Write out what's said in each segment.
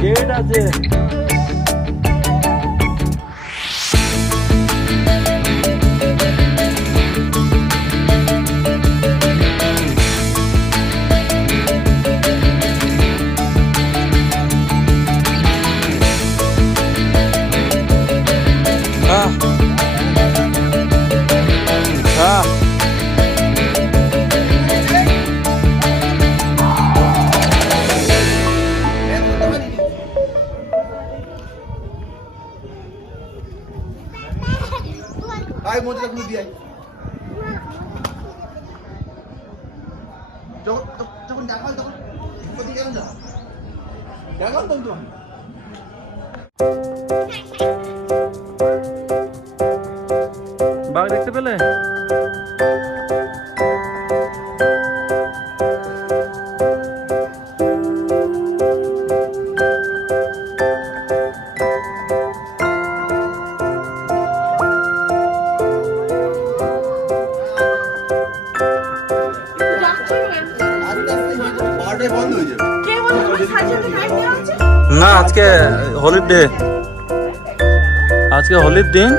Gate আছে। আয় মজা গুলো দিয়ে যখন দেখাল তখন ওদিকে কেন যাও দেখাল তখন তোমার বাঘ দেখতে পেলে? না, আজকে হোলির ডে, আজকে হোলির দিন।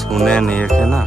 শুনে নি একে না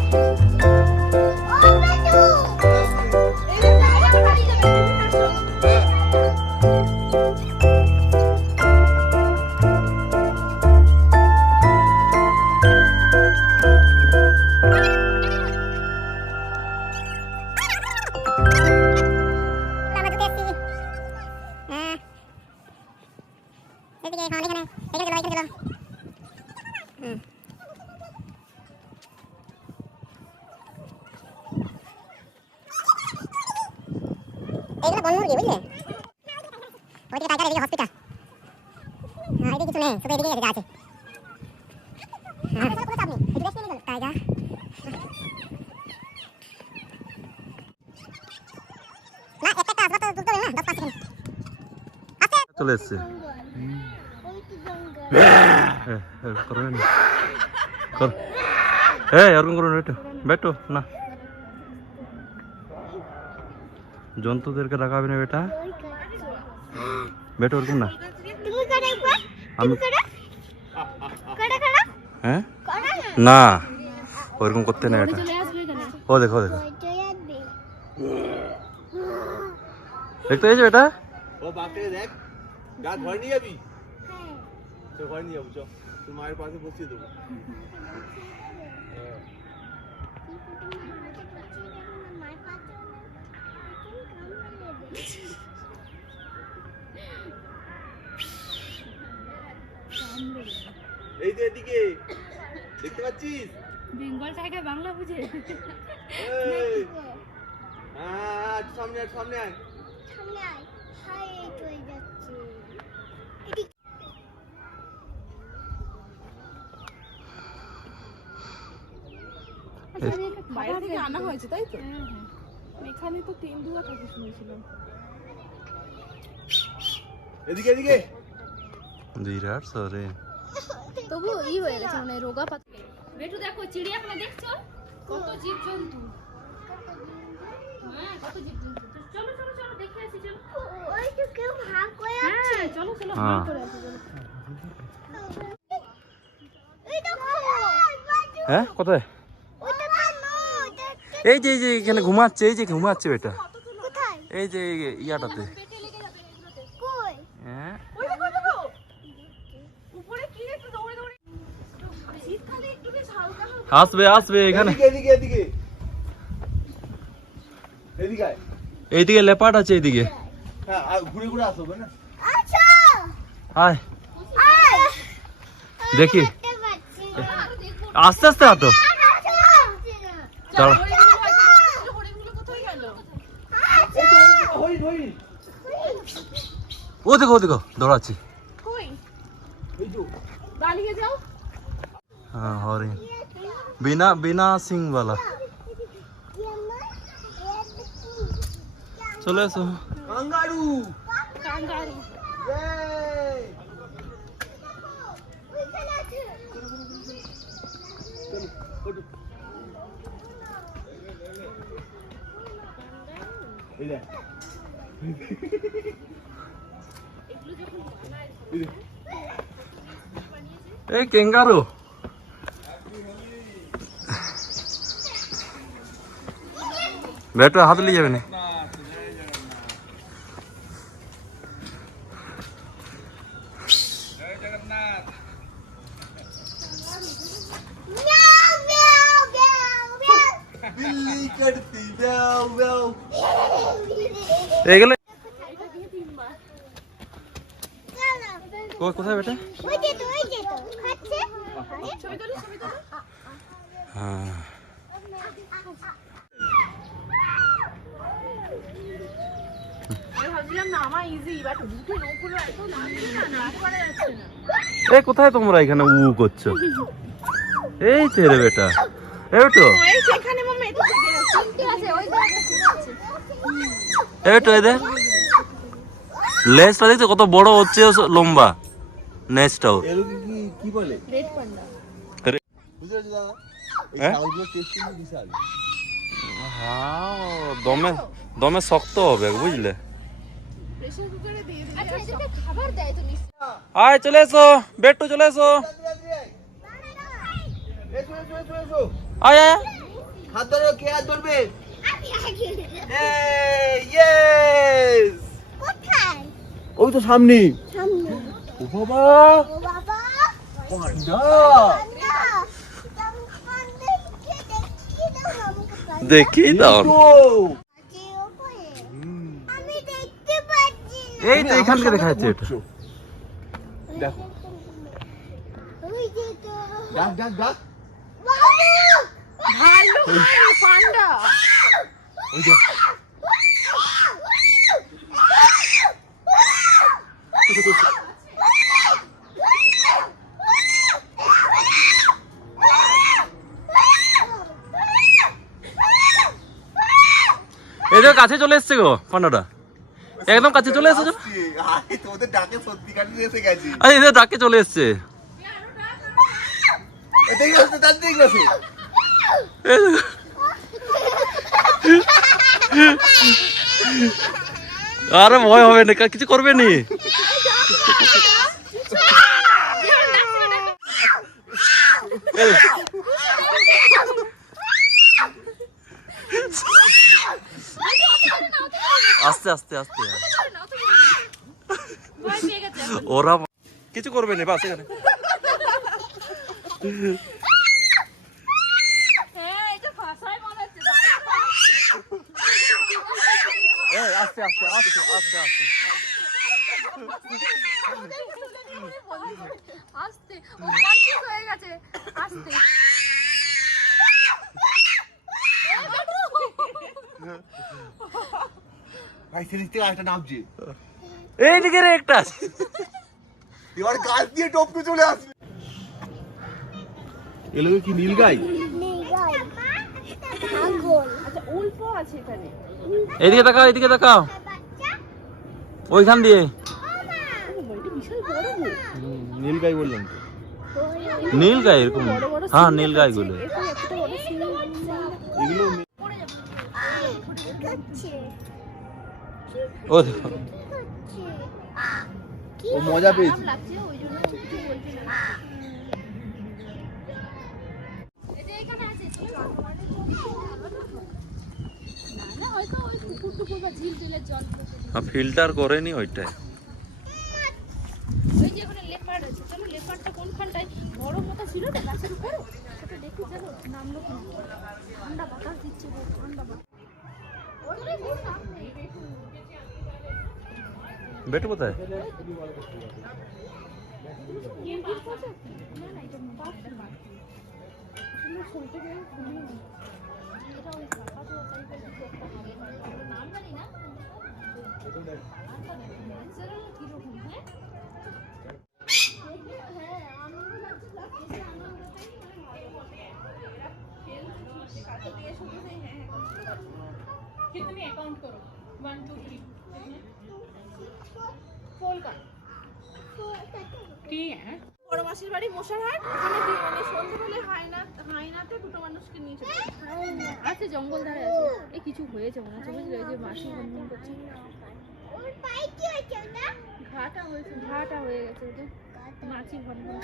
এগুলো বন্ধ মুরগি বুঝলে? ওইদিকে টাইগার, এদিকে হসপিটাল। হ্যাঁ, এদিকে কিছু নেই, শুধু এদিকে আছে। হ্যাঁ, টাইগার। না, একটা আসবা তো দুটো না, 10-5 সেকেন্ড। চলে এসছে। করবেন কর, এরকম করুন, বেটো না, জন্তুদেরকে রাখাবে না বেটা, বেটো ওরকম না। আমি হ্যাঁ না, ওরকম করতে না এটা। ও দেখো দেখো, দেখতে পেয়েছো এটা? ও বাপটাকে দেখ, গা ঘর নিয়ে যাবি? তো ঘর নিয়ে যাবো, চ তোর মায়ের পাশে বসিয়ে দেবো। এই যে এদিকে দেখতে পাচ্ছিস? বেঙ্গল টাইগার বাংলা বুঝে? হ্যাঁ, সামনে আয়, সামনে আয়, সামনে আয়। হাই, চলে যাচ্ছে। বাইরে থেকে আনা হয়েছে তাই তো? এখানে তো তেন্দুয়া থাকে শুনেছিলাম। এদিকে এদিকে বিরাট সরে তবু হয়ে গেছে, মানে রোগা পাতা। বেটু দেখো, চিড়িয়াখানা দেখছো কত জীবজন্তু? হ্যাঁ, কত জীবজন্তু। চলো চলো চলো, দেখে আসি, চলো। ওই তো কেউ ভাগ করে আছে। হ্যাঁ, চলো চলো, ভাগ করে আসি, চলো। এই দেখো, হ্যাঁ কোথায়? ওটা না, এই যে এখানে ঘুমাচ্ছে, এই যে ঘুমাচ্ছে বেটা, কোথায়? এই যে ইয়াটাতে। কই? হ্যাঁ, আসবে আসবে এখানে। এদিকে এদিকে এদিকে এদিকে আয়। এইদিকে লেপার্ড আছে এইদিকে। হ্যাঁ আর ঘুরে ঘুরে আসো না। আয় দেখি আস্তে আস্তে হাঁটো। দাঁড়া হরিণ হরিণ ও দেখো দৌড়াচ্ছি। হ্যাঁ হরিণ বিনা সিং वाला। চলে এসো। কাঙ্গারু কাঙ্গারু এই দেখ এই ক্যাঙ্গারু বেটা হাত নিয়ে যাবে না। बिल्ली करती ब्याव ब्याव এগুলো কোথায় বেটা? হ্যাঁ এই কোথায় তোমরা এখানে উ করছো? এই ছেড়ে বেটা এটো এটো এই দেখ লেজটা দেখছো কত বড় হচ্ছে লম্বা নেজটাও। এরকম কি বলে রেড পান্ডা বুঝতে পারছো দাদা এই হ্যাঁ? সাউন্ডগুলো টেস্ট কিন্তু বিশাল হ্যাঁ দমে দমে শক্ত হবে বুঝলে। প্রেসার কুকারে দিয়ে দিলে আচ্ছা এটাকে খাবার দেয় তো নিশ্চয়। আয় চলে এসো বেট্টু চলে এসো। এসো এসো এসো এসো আয় আয় হাত ধরো কে হাত ধরবে ইয়েস ওই তো সামনে ও বাবা পান্ডা দেখি দাও তো এই তো এখান থেকে দেখা যাচ্ছে এটা। দেখো ডাক ডাক ডাক ভালো পান্ডা ওই যে এদের কাছে চলে এসছে গো পান্ডাটা একদম কাছে চলে এসেছো। আরে তোদের ডাকে সত্যিকারই এসে গেছি আরে এদের ডাকে চলে এসছে। দেখে আসতে তার দেখে আসে আরে ভয় হবে না কিছু করবে নি। আস্তে আস্তে আস্তে ওরা কিছু করবে না বাস এখানে। আস্তে আস্তে আস্তে আস্তে আস্তে আস্তে ও কনফিউজ হয়ে গেছে আস্তে ভাই সেদিক থেকে একটা নামছে এইদিকে রে একটা আছে। এবার গাছ দিয়ে টপকে চলে আসবে এগুলো কি নীলগাই আচ্ছা উল্পো আছে এখানে এইদিকে তাকাও এইদিকে তাকাও ওইখান দিয়ে বিশাল বড় নীলগাই বললাম তো নীল গাই এরকম হ্যাঁ নীল গাই গুলো এরকম একটা বড় সিং এগুলো ও দেখো ও মজা পেয়েছে লাগছে ওই জন্য কিছু বলছে না এটা এখানে আছে না হয়তো ওই পুকুর টুকুর বা ঝিল টিলের জল ফিল্টার করেনি ওইটাই। ওই যে ওখানে লেপার্ড আছে চলো লেপার্ডটা কোনখানটায় বড় মতো ছিল না গাছের উপর সেটা দেখি চলো নামলো কিন্তু ঠান্ডা বাতাস দিচ্ছে ঠান্ডা বাতাস বেটু কোথায়? कितने अकाउंट करो 1 2 3 फोल कर ठीक है বড় মাসির বাড়ি মশারহাট ওখানে মানে সন্ধ্যাবেলা হাইনাতে দুটো মানুষকে নিয়ে চলে আছে জঙ্গল ধারে আছে এই কিছু হয়েছে মনে হচ্ছে বুঝলে যে মাসি বন্ধন করছে ওর পায়ে কি হয়েছে ওটা ঘাটা হয়ে গেছে ওটা মাছি বন্ধন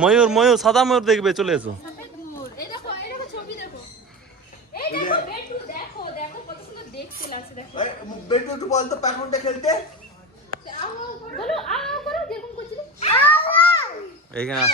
ময়ূর ময়ূর সাদা ময়ূর দেখবে চলে এসো এই দেখো ছবি দেখো এই দেখো বেটু দেখো দেখো কত সুন্দর দেখতে লাগছে দেখো বেটু একটু বল তো প্যাকনটা খেলতে বলো আ করো দেখুন করছিস এইখানে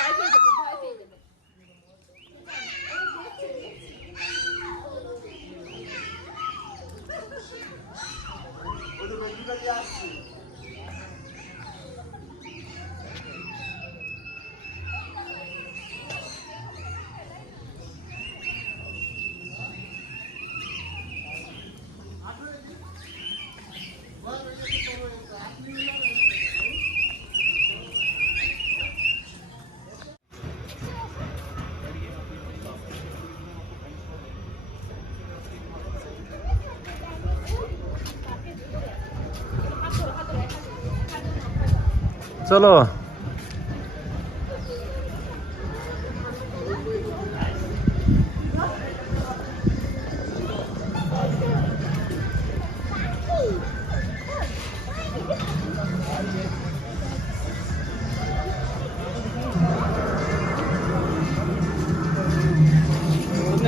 চলো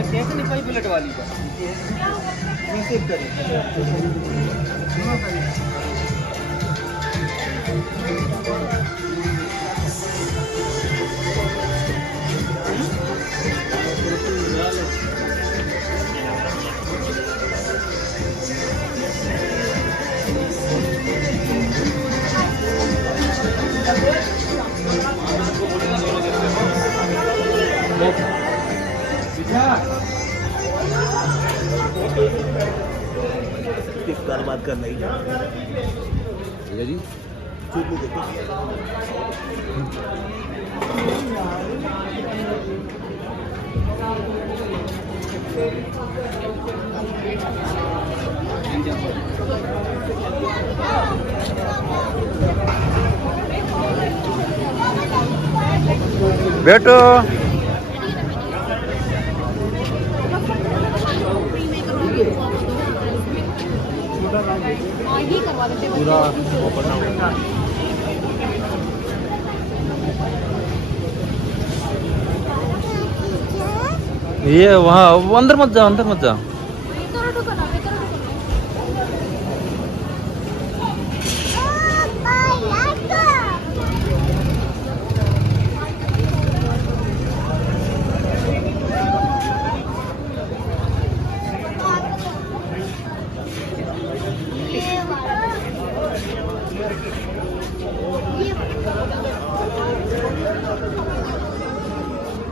कैसे निकल बुलेट वाली का कैसे करें बात कर रही है जी चुप देखो बेटो पूरा ये वहाँ अंदर मत जाओ अंदर मत जाओ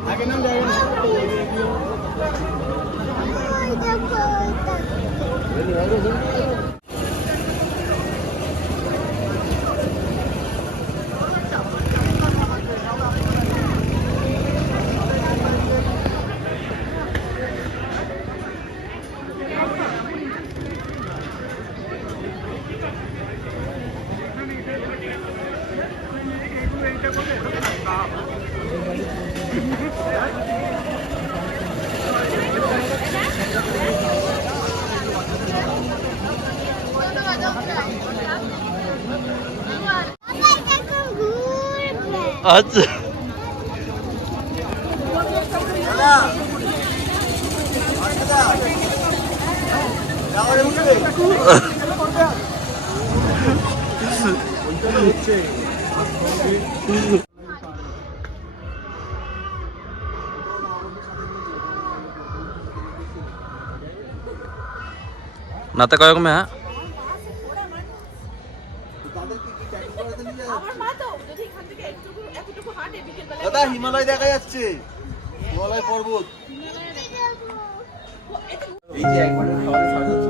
आगे नाम जाएगा अच्छा नाते कय में है তো তাদেরকে কি ট্যাকিং করাতে নিয়ে যাচ্ছে? আমার মা তো যদি এখান থেকে এতটুকু হাঁটে বিকেল বেলা দাদা হিমালয় দেখা যাচ্ছে, হিমালয় পর্বত। এই যে একবার খাবার সাজাচ্ছ